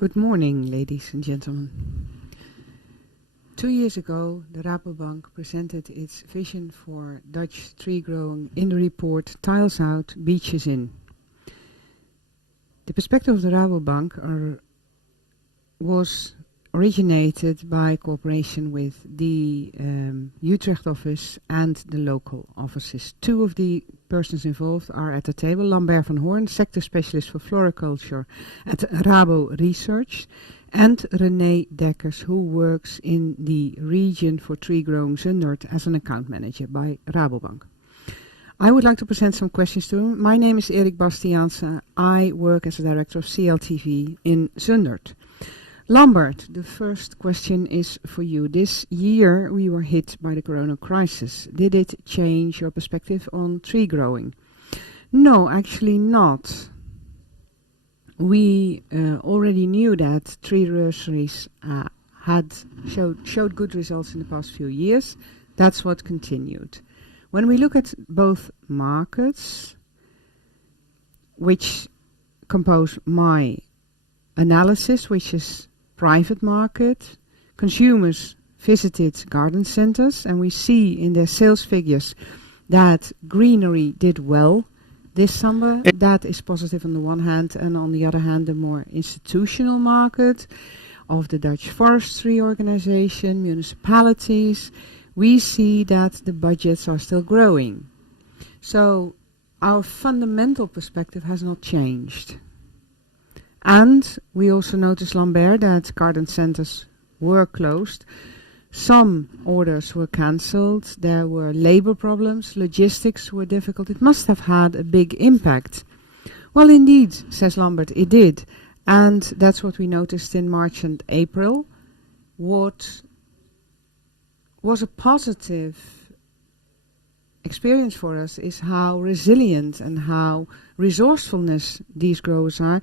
Good morning, ladies and gentlemen. 2 years ago, the Rabobank presented its vision for Dutch tree growing in the report Tiles Out, Beaches In. The perspective of the Rabobank was originated by cooperation with the Utrecht office and the local offices. Two of the persons involved are at the table. Lambert van Hoorn, sector specialist for floriculture at Rabo Research, and René Dekkers, who works in the region for tree growing Zundert as an account manager by Rabobank. I would like to present some questions to him. My name is Erik Bastiaanse. I work as a director of CLTV in Zundert. Lambert, the first question is for you. This year we were hit by the corona crisis. Did it change your perspective on tree growing? No, actually not. We already knew that tree nurseries had showed good results in the past few years. That's what continued. When we look at both markets, which compose my analysis, which is private market, consumers visited garden centers, and we see in their sales figures that greenery did well this summer. That is positive on the one hand, and on the other hand, the more institutional market of the Dutch Forestry Organization, municipalities, we see that the budgets are still growing. So our fundamental perspective has not changed. And we also noticed, Lambert, that garden centers were closed. Some orders were cancelled. There were labor problems. Logistics were difficult. It must have had a big impact. Well, indeed, says Lambert, it did. And that's what we noticed in March and April. What was a positive experience for us is how resilient and how resourcefulness these growers are.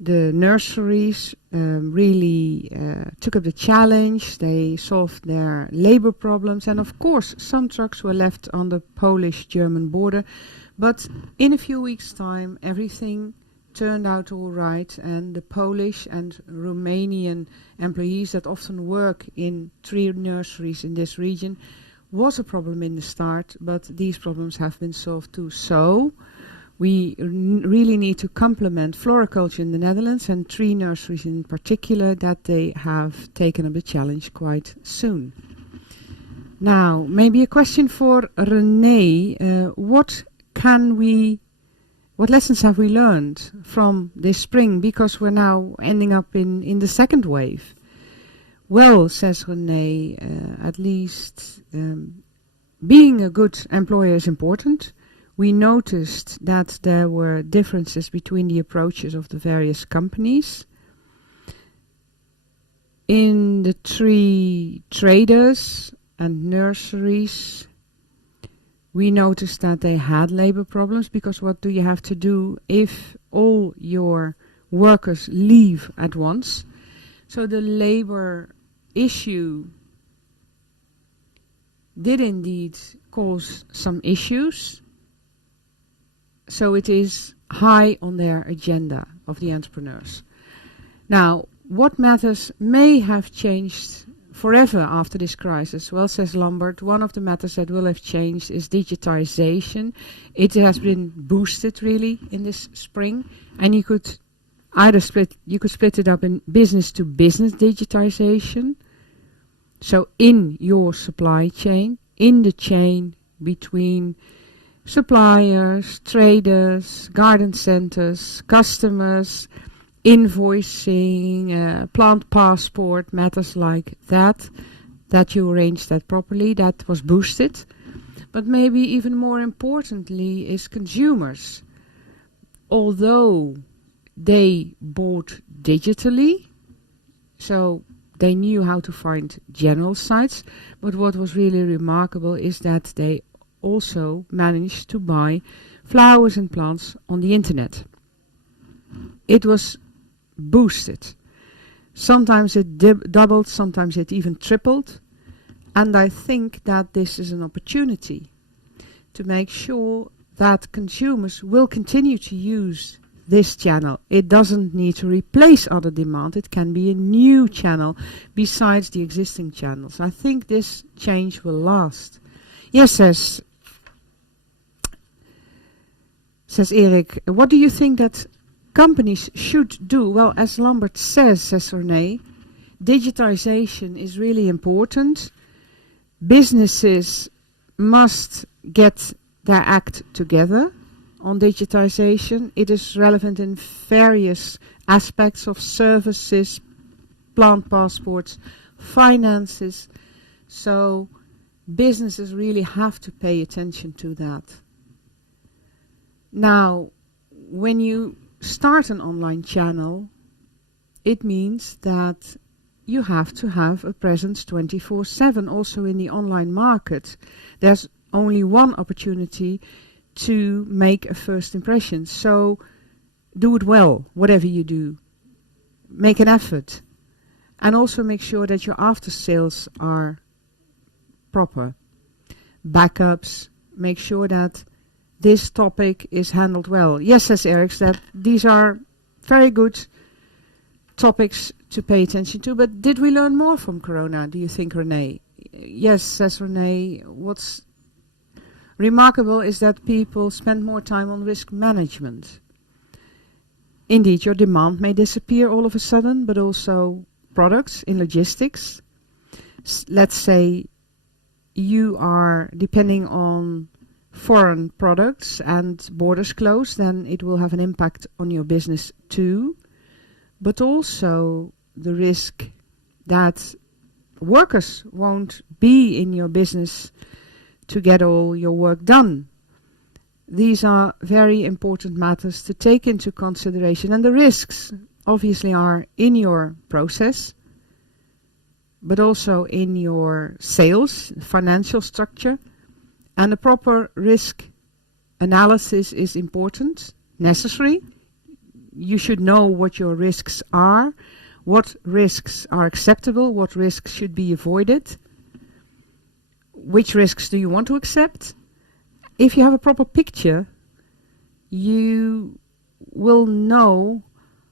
The nurseries really took up the challenge. They solved their labor problems. And of course, some trucks were left on the Polish-German border. But in a few weeks' time, everything turned out all right. And the Polish and Romanian employees that often work in tree nurseries in this region was a problem in the start. But these problems have been solved too. So we really need to compliment floriculture in the Netherlands and tree nurseries in particular, that they have taken up the challenge quite soon. Now, maybe a question for René. What lessons have we learned from this spring? Because we're now ending up in the second wave. Well, says René, at least being a good employer is important. We noticed that there were differences between the approaches of the various companies. In the tree traders and nurseries, we noticed that they had labor problems, because what do you have to do if all your workers leave at once? So the labor issue did indeed cause some issues. So it is high on their agenda of the entrepreneurs. Now, what matters may have changed forever after this crisis? Well, says Lambert, one of the matters that will have changed is digitization. It has been boosted really in this spring, and you could split it up in business to business digitization. So in your supply chain, in the chain between suppliers, traders, garden centers, customers, invoicing, plant passport, matters like that you arrange that properly. That was boosted. But maybe even more importantly is consumers. Although they bought digitally, so they knew how to find general sites, but what was really remarkable is that they also managed to buy flowers and plants on the internet. It was boosted. Sometimes it doubled, sometimes it even tripled. And I think that this is an opportunity to make sure that consumers will continue to use this channel. It doesn't need to replace other demand. It can be a new channel besides the existing channels. I think this change will last. Yes, says Erik, what do you think that companies should do? Well, as Lambert says René, digitization is really important. Businesses must get their act together on digitization. It is relevant in various aspects of services, plant passports, finances. So businesses really have to pay attention to that. Now, when you start an online channel, it means that you have to have a presence 24/7. Also in the online market, there's only one opportunity to make a first impression. So do it well, whatever you do. Make an effort. And also make sure that your after sales are proper. Backups, make sure that this topic is handled well. Yes, says Erik, that these are very good topics to pay attention to. But did we learn more from Corona, do you think, René? Yes, says René, what's remarkable is that people spend more time on risk management. Indeed, your demand may disappear all of a sudden, but also products in logistics. Let's say you are depending on foreign products and borders closed, then it will have an impact on your business too. But also the risk that workers won't be in your business to get all your work done. These are very important matters to take into consideration. And the risks obviously are in your process, but also in your sales, financial structure. And a proper risk analysis is important, necessary. You should know what your risks are, what risks are acceptable, what risks should be avoided. Which risks do you want to accept? If you have a proper picture, you will know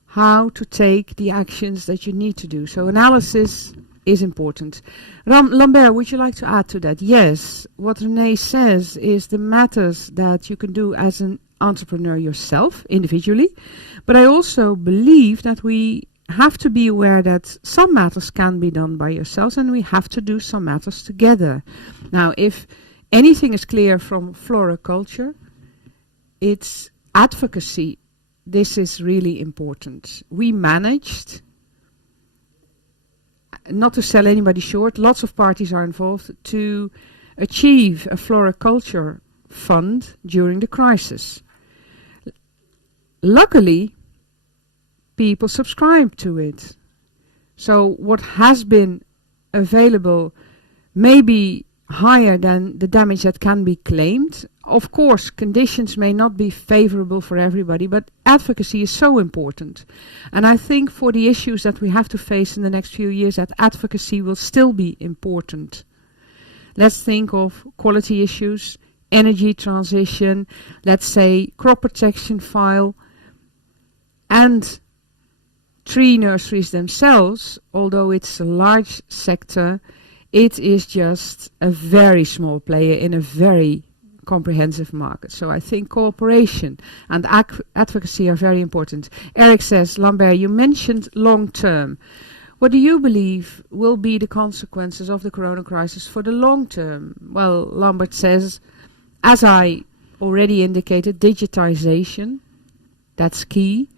how to take the actions that you need to do. So analysis is important. Lambert, would you like to add to that? Yes, what René says is the matters that you can do as an entrepreneur yourself, individually. But I also believe that we have to be aware that some matters can be done by yourselves and we have to do some matters together. Now, if anything is clear from floriculture, it's advocacy. This is really important. We managed, not to sell anybody short, lots of parties are involved, to achieve a floriculture fund during the crisis. Luckily, people subscribe to it. So what has been available may be higher than the damage that can be claimed. Of course, conditions may not be favorable for everybody, but advocacy is so important. And I think for the issues that we have to face in the next few years, that advocacy will still be important. Let's think of quality issues, energy transition, let's say crop protection file, and tree nurseries themselves, although it's a large sector, it is just a very small player in a very comprehensive market. So I think cooperation and advocacy are very important. Erik says, Lambert, you mentioned long term. What do you believe will be the consequences of the corona crisis for the long term? Well, Lambert says, as I already indicated, digitization, that's key.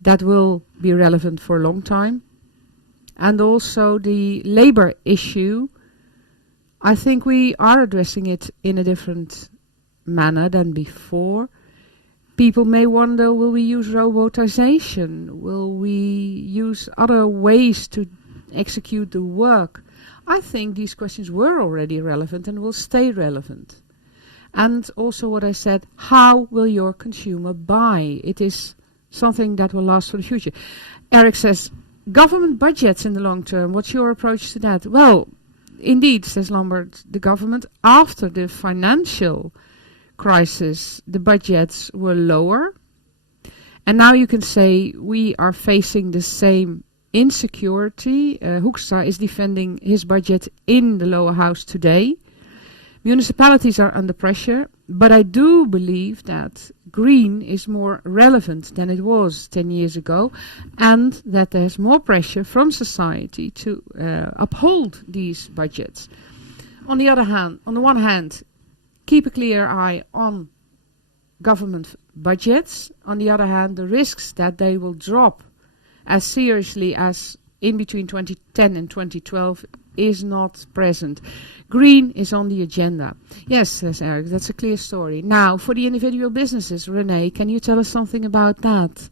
That will be relevant for a long time. And also the labor issue, I think we are addressing it in a different manner than before. People may wonder, will we use robotization? Will we use other ways to execute the work? I think these questions were already relevant and will stay relevant. And also what I said, how will your consumer buy? It is something that will last for the future. Erik says, government budgets in the long term, what's your approach to that? Well, indeed, says Lambert, the government, after the financial crisis, the budgets were lower. And now you can say we are facing the same insecurity. Hoekstra is defending his budget in the lower house today. Municipalities are under pressure, but I do believe that green is more relevant than it was 10 years ago, and that there's more pressure from society to uphold these budgets. On the one hand, keep a clear eye on government budgets. On the other hand, the risks that they will drop as seriously as in between 2010 and 2012 is not present. Green is on the agenda. Yes, says Eric, that's a clear story. Now, for the individual businesses, Renee, can you tell us something about that?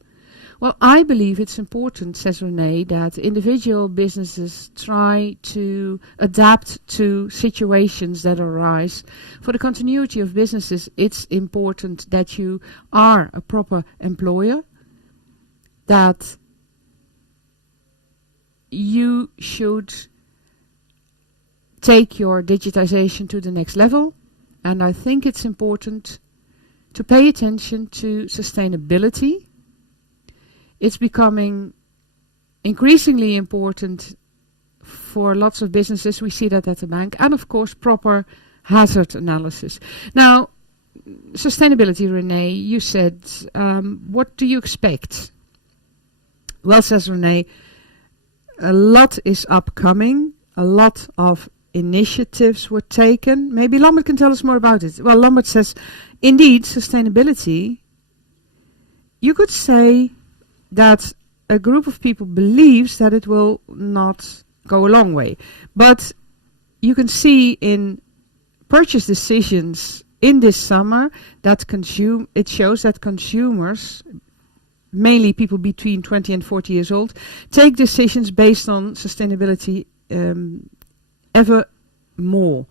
Well, I believe it's important, says Renee, that individual businesses try to adapt to situations that arise. For the continuity of businesses, it's important that you are a proper employer, that you should take your digitization to the next level, and I think it's important to pay attention to sustainability. It's becoming increasingly important for lots of businesses. We see that at the bank, and of course proper hazard analysis. Now, sustainability, Renee, you said, what do you expect? Well, says Renee, a lot is upcoming, a lot of initiatives were taken. Maybe Lambert can tell us more about it. Well, Lambert says, indeed, sustainability, you could say that a group of people believes that it will not go a long way. But you can see in purchase decisions in this summer that it shows that consumers, mainly people between 20 and 40 years old, take decisions based on sustainability ever more.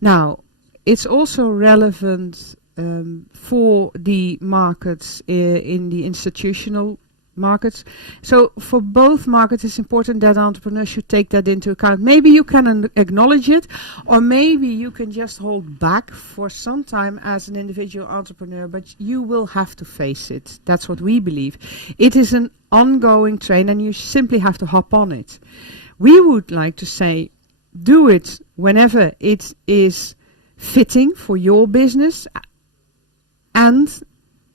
Now, it's also relevant for the markets in the institutional markets. So for both markets, it's important that entrepreneurs should take that into account. Maybe you can acknowledge it, or maybe you can just hold back for some time as an individual entrepreneur, but you will have to face it. That's what we believe. It is an ongoing train, and you simply have to hop on it. We would like to say, do it whenever it is fitting for your business, and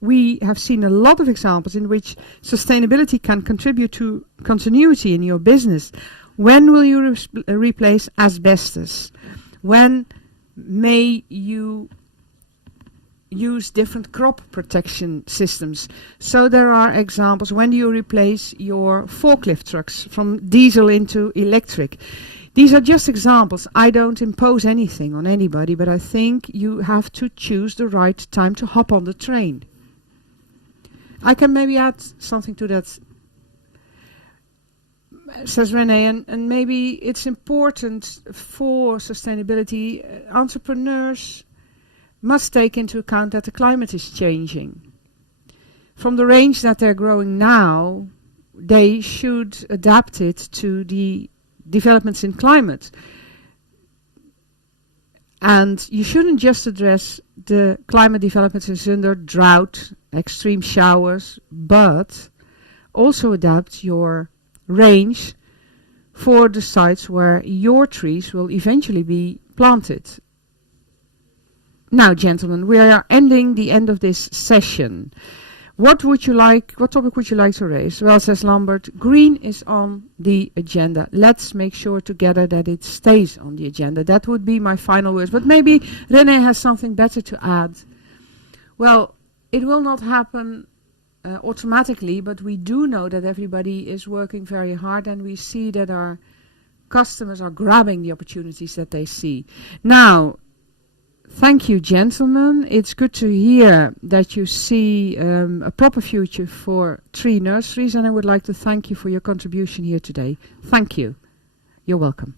we have seen a lot of examples in which sustainability can contribute to continuity in your business. When will you replace asbestos? When may you use different crop protection systems? So there are examples. When do you replace your forklift trucks from diesel into electric? These are just examples. I don't impose anything on anybody, but I think you have to choose the right time to hop on the train. I can maybe add something to that, says Renee, and maybe it's important for sustainability. Entrepreneurs must take into account that the climate is changing. From the range that they're growing now, they should adapt it to the developments in climate. And you shouldn't just address the climate developments in Zunder, drought, extreme showers, but also adapt your range for the sites where your trees will eventually be planted. Now, gentlemen, we are ending the end of this session. What topic would you like to raise? Well, says Lambert, green is on the agenda. Let's make sure together that it stays on the agenda. That would be my final words. But maybe René has something better to add. Well, it will not happen automatically, but we do know that everybody is working very hard, and we see that our customers are grabbing the opportunities that they see. Now, thank you, gentlemen. It's good to hear that you see a proper future for tree nurseries, and I would like to thank you for your contribution here today. Thank you. You're welcome.